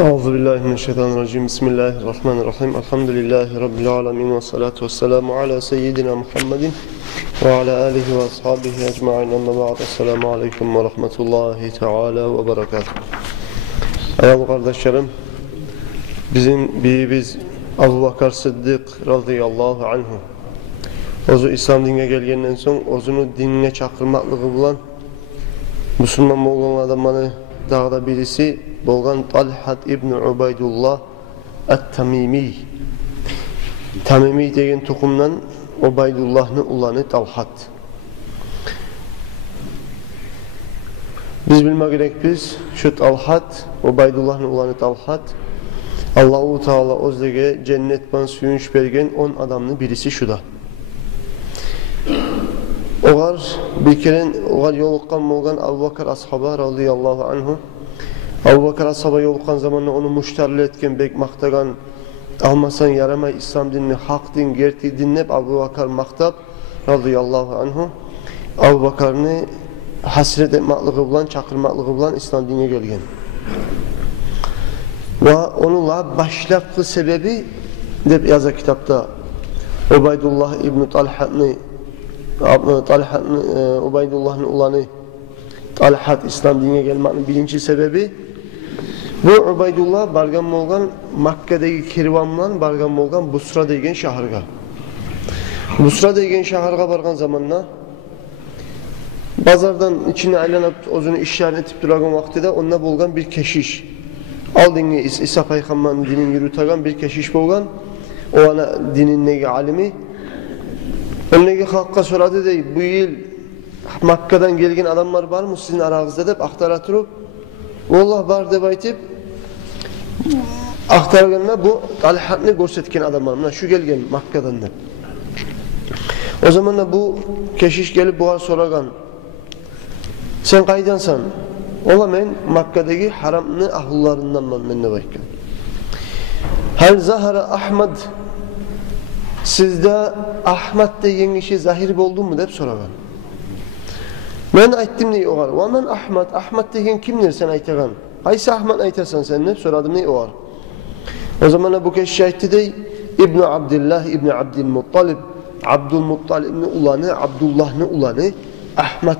Euzubillahimineşşeytanirracim. Bismillahirrahmanirrahim. Elhamdülillahi Rabbil alemin ve salatu vesselamu ala seyyidina Muhammedin ve ala alihi ve ashabihi ecma'in. Amma ba'd. Esselamu aleyküm ve rahmetullahi teala ve berekatuhu. Değerli kardeşlerim, bizim büyüğümüz Abu Bakar Sıddık radıyallahu anhu ozu İslam dinine gelgenden son ozunu dinine çakırmaklığı bulan Müslüman olan adamları dağda birisi bolgan Talhat ibn Ubaydullah et-Tamimi. Tamimi degen tokumdan Ubaydullah'ın ulanı Talhat. Biz bilmek gerek biz şu Talhat, Ubaydullah'ın ulanı Talhat, Allah-u Teala ozdege cennet ban suyunç bergen 10 adamın birisi şuda. Oğar bir kere oğar yoluqqan bolgan Abu Bakar ashaba radıyallahu anhu. Abu Bakar ashaba yoluqqan zamanla onu muştarlı etken bek maktagan almasan yaramay İslam dinini hak din gerti dinlep Abu Bakar maktab radıyallahu anhu Abu Bakar'ını hasret etmaklığı bulan çakırmaklığı bulan İslam dinine gelgen. Ve onunla başlapkı sebebi dep yazar kitapta Ubaydullah ibn Talhat'ını Ubaydullah'ın ulanı Talhat İslam dinine gelmenin birinci sebebi bu Ubaydullah bargan bolgan Makke'deki kervanla bargan bolgan Busra degen şaharga. Busra degen şaharga bargan zamanla bazardan içine aylanıp ozunu işaret etip duragan vaktida onna bolgan bir keşiş. Aldinge İsa Peygamber'in dinini yürütagan bir keşiş bolgan. O ana dinin nege alimi. Önnegi halkka soradı dey, bu yıl Makke'den gelgen adamlar var mı sizin aranızda dep aktara turup Wallah var dep aytip aktarganlar bu Talhat'ını görsetken adamlar şu gelgen Makke'den dep. O zaman da bu keşiş gelip buğa soragan sen kaydansan? Ola men Makke'deki haramlı ahullarından ben ne bayken. Hal zahara Ahmed sizde Ahmet degen kişi zahir oldu mu dep soragan. Men aytdım ne oğar? Wa men Ahmet? Ahmet degen kimdir sen aytagan? Aysa Ahmet aytasan sen dep soradım ne oğar? O zaman bu kişi aytdı dey İbn Abdullah İbn Abdülmuttalib Abdülmuttalib'nin ulanı Abdullah'ın ulanı Ahmet.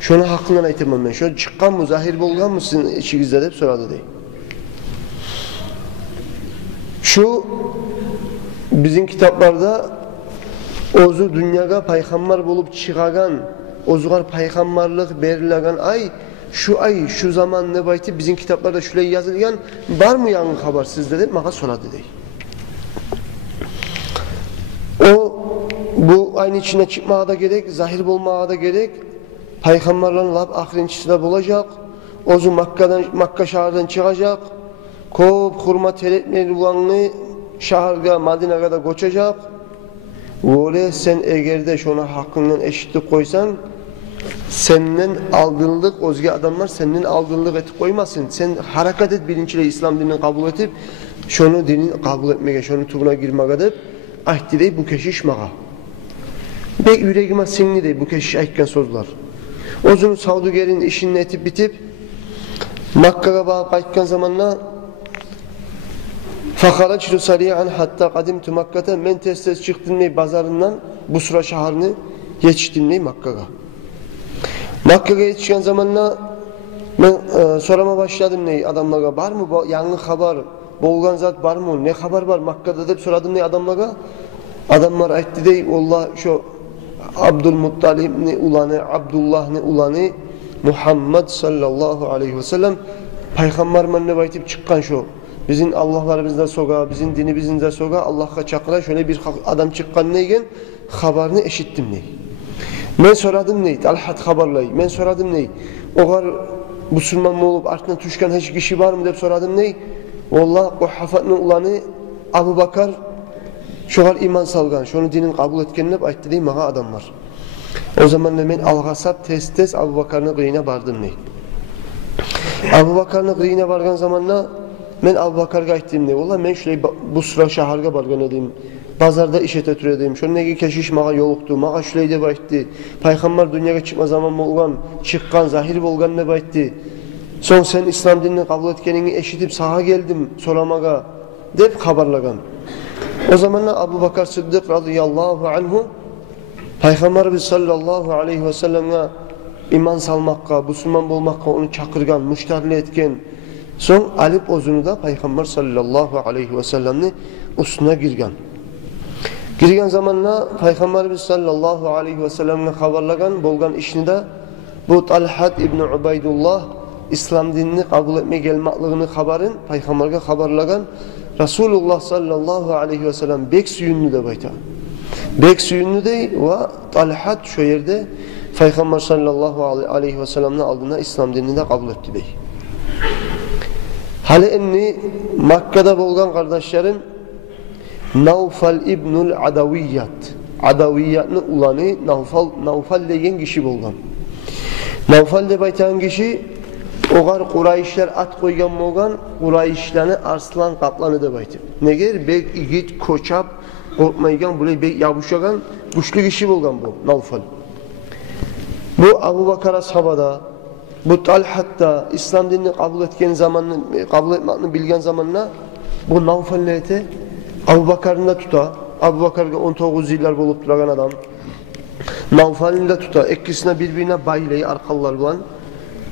Şunu hakkından aytırmam ben. Şöyle çıkkan mı zahir bolgan mı sizin içinizde dep soradı dey. Şu bizim kitaplarda ozu dünyaya peygamber bulup çıkagan ozugar peygamberlik berilagan ay şu zaman ne bayti bizim kitaplarda şöyle yazılgan var mı yanı haber sizde de mağa soradı dey. O bu aynı içine çıkmaya da gerek, zahir bulmaya da gerek. Peygamberlerin lab ahirinçisinde bulacak. Ozu Makka şehirden çıkacak. Kop hurma teretmeyi ulanını şahırga Madine'ye da koçacak. Öyle sen eğer de şuna hakkından eşitlik koysan senden aldığınlık özge adamlar senden aldığınlık etip koymasın. Sen hareket et bilinçle İslam dinini kabul edip şunu dinin kabul etmeye, şunu tuğuna girmeye edip aytti dey bu keşiş mağa. Bek yüreğime sinli dey bu keşiş aytken sözler. Ozunu Saudigerin işini etip bitip Makka'ya bağıp aytken zamanla Fakaraçlu sariyan hatta kadimtu Makka'ta men tez çıktım ney bazarından Busra şehrini geçtim ney Makka'ya. Makka'ya yetişken zamanla ben sorama başladım ney adamlara var mı yanlış haber bolgan zat var mı ne haber var Makka'da dep soradım ney adamlara. Adamlar aytdı dey vallahi şu Abdülmuttalib'ni ulanı Abdullah'ni ulanı Muhammed sallallahu aleyhi ve sellem peygamber ne baytip çıkkan şu bizim Allah'larımızda soga, bizim dinimizde soga, Allah'a çakıra şöyle bir adam çıkkan neygen haberini eşittim ney. Men soradım ney, Talhat haberlay. Men soradım ney, oğar Müslüman mı olup artına tuşkan hiç kişi var mı dep soradım ney. Vallahi o hafatının ulanı Abu Bakar şoğar iman salgan, şunu dinin kabul etkenine aytdı dey mağa adam var. O zaman men algasap tez Abu Bakar'ın kıyına bardım ney. Abu Bakar'ın kıyına bargan zamanla men Abu Bakar'a aytdım ne? Vallahi men şulay Busra şaharga bargan edim. Bazarda işe tötüredim. Şonu nege keşiş mağa yoluqtu. Mağa şulay dep aytdı. Peygamber dünyaya çıkma zaman bolgan, çıkkan zahir bolgan dep aytdı. Son sen İslam dinini kabul etkenini eşitip sağa geldim soramaga dep habarlagan. O zamanlar Abu Bakar Sıddık radıyallahu anhu Peygamberimiz sallallahu aleyhi ve sellem'e iman salmakka, Müslüman olmakka onu çakırgan, müşterli etken. Son alip ozunu da Peygamber sallallahu aleyhi ve sellem'ni usuna girgan. Girgan zamanla Peygamberimiz sallallahu aleyhi ve sellem'e haberlagan bolgan işini de bu Talhat ibn Ubaydullah İslam dinini kabul etmeye gelmeklığını haberin Peygamber'e haberlagan Resulullah sallallahu aleyhi ve sellem bek suyunlu da bayta. Bek suyunlu dey ve Talhat şu yerde Peygamber sallallahu aleyhi ve sellem'in aldığında İslam dinini de kabul etti dey. Hali enni Makka'da bolgan kardeşlerim Naufal ibnul Adaviyyat. Adaviyyat'ın ulanı Naufal degen kişi bolgan. Naufal de baytan kişi oğar Kurayişler at koygan bolgan Kurayişlerini arslan kaplanı da baytı. Neger bek igit koçap korkmaygan buraya bek yavuşagan güçlü kişi bolgan bu Naufal. Bu Abu Bakar ashabada bu Talhat'ta İslam dinini kabul etken zamanını kabul etmekini bilgen zamanına bu Naufal'lete Abu Bakar'ın da tuta. Abu Bakar'ga 19 yıllar bulup duran adam. Naufal'ın da tuta. İkisine birbirine baylayı arkallar bulan.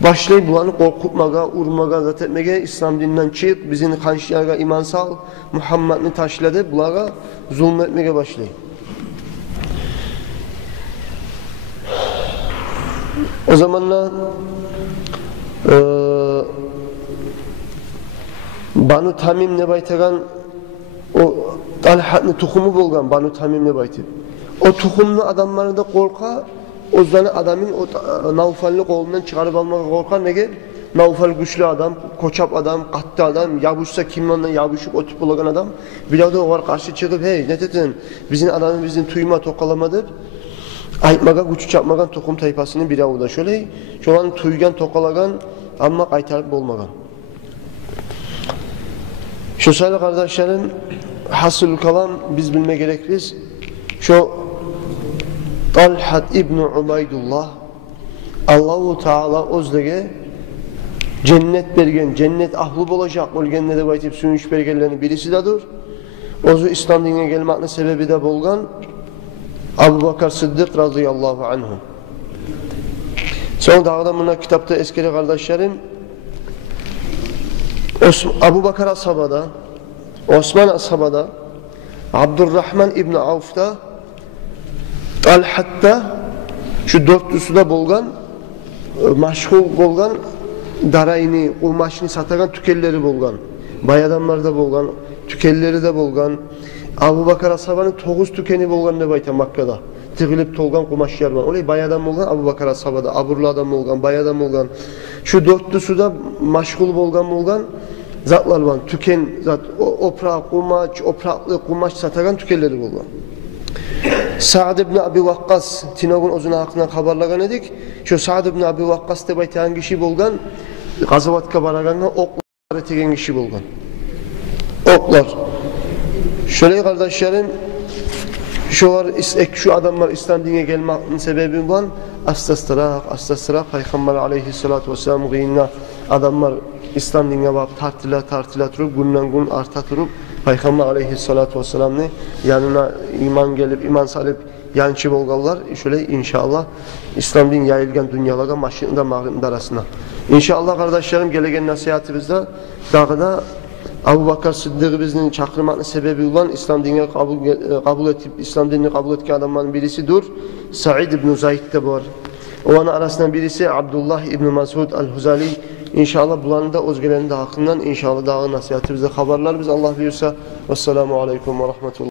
Başlayıp bulanı korkutmaga, urmaga, zat etmege, İslam dininden çık, bizim kanşiyarga iman sal, Muhammed'ni taşladı, bulaga zulmetmege başlayıp. O zamanla Banu Tamim ne baytagan o Talhat'ın tuhumu bolgan Banu Tamim ne baytı. O tuhumlu adamları da korka o zaman adamın o Naufal'lı kolundan çıkarıp almaya korkar ne ki? Naufal güçlü adam, koçap adam, katlı adam, yavuşsa kimle yavuşup o tip olan adam. Bir de o var karşı çıkıp hey ne dedin? Bizim adamı bizim tuyma tokalamadı. Aytmagan, güçü çapmagan tokum tayfasının biri o da şöyle. Şu an tuygan tokalagan ama kaytarıp olmagan. Şu sayılı kardeşlerim hasıl kalan biz bilme gerekiriz. Şu Talhat ibn Ubaydullah Allahu Teala özlege cennet bergen, cennet ahlu olacak olgenle de baytip sünüş bergenlerin birisi de dur. Ozu İslam dinine gelmekle sebebi de bolgan Abu Bakar Sıddık radıyallahu anhu. Sonra dağda buna kitapta eskili kardeşlerim Abu Bakar ashabada, Osman ashabada, Abdurrahman ibn Avf'da, Talhat'ta şu dörtlüsü de bolgan, maşgul bolgan, darayını, ulmaşını satagan tükelleri bolgan. Bay adamlar da bolgan, tükelleri de bolgan. Abu Bakar ashabanın 9 tükeni bolgan ne bayta Makka'da. Tıgılıp tolgan kumaşlar var. Orayı bay adam bolgan Abu Bakar ashabada, aburlu adam bolgan, bay adam bolgan. Şu dörtlüsü de maşgul bolgan. Zatlar var, tüken, zat, oprak, kumaş, opraklı kumaş satagan tükelleri bolgan. Sa'd ibn Abi Waqqas Tinogun ozuna hakkında haberlagan edik. Şu Sa'd ibn Abi Waqqas de baytan kişi bolgan, Gazavatka baraganga oklar tegen kişi bolgan. Oklar. Şöyle kardeşlerim, şu adamlar İslam dinine gelmenin sebebi olan astastırak Peygamber aleyhissalatu vesselam gıyinna adamlar İslam dinine bak tartıla durup günden gün arta durup Peygamber aleyhissalatu vesselam'ni yanına iman gelip iman salip yançı bolgallar şöyle inşallah İslam din yayılgan dünyalara maşınında mağrında arasına. İnşallah kardeşlerim gelegen nasihatimizde dağda Abu Bakar Sıddık'ı bizden çakırmanın sebebi olan İslam dinini kabul etip İslam dinini kabul etken adamların birisidir. Sa'id ibn Zayd de var. Onun arasından birisi Abdullah ibn Mas'ud el-Huzali. İnşallah bulanın da özgelerin de hakkından inşallah dağı nasihatı bize haberler biz Allah buyursa. Vesselamu aleyküm ve rahmetullah.